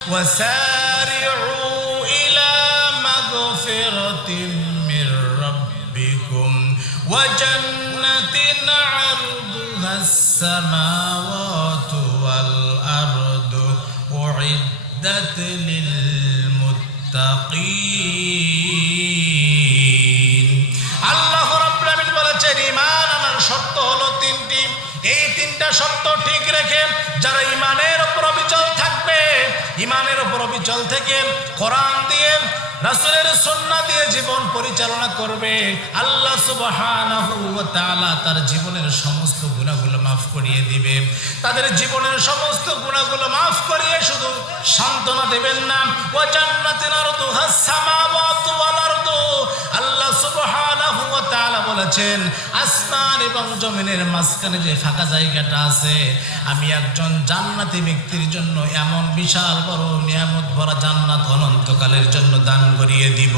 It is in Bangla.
وسارعوا إلى مغفرة من ربكم وجنة عرضها السماوات والأرض أعدت للمتقين আল্লাহ রাব্বুল আলামিন বলেছেন ঈমান আনার শর্ত হলো তিনটি এই তিনটা শর্ত ঠিক রেখে যারা ঈমানের অবিচল থেকে কোরআন দিয়ে, রাসুলের সন্না দিয়ে জীবন পরিচালনা করবে। আল্লাহ সুবাহ তার জীবনের সমস্ত গুণাগুলো মাফ করিয়ে দিবে। তাদের জীবনের সমস্ত গুণাগুলো মাফ করিয়ে শুধু সান্ত্বনা দেবেন না। ওয়া জান্নাতিন আরদুহাস সামাওয়াতু বলেছেন, আসমান এবং জমিনের মাঝখানে যে ফাঁকা জায়গাটা আছে, আমি একজন জান্নাতি ব্যক্তির জন্য এমন বিশাল বড় নিয়ামত ভরা জান্নাত অনন্তকালের জন্য দান করিয়ে দিব।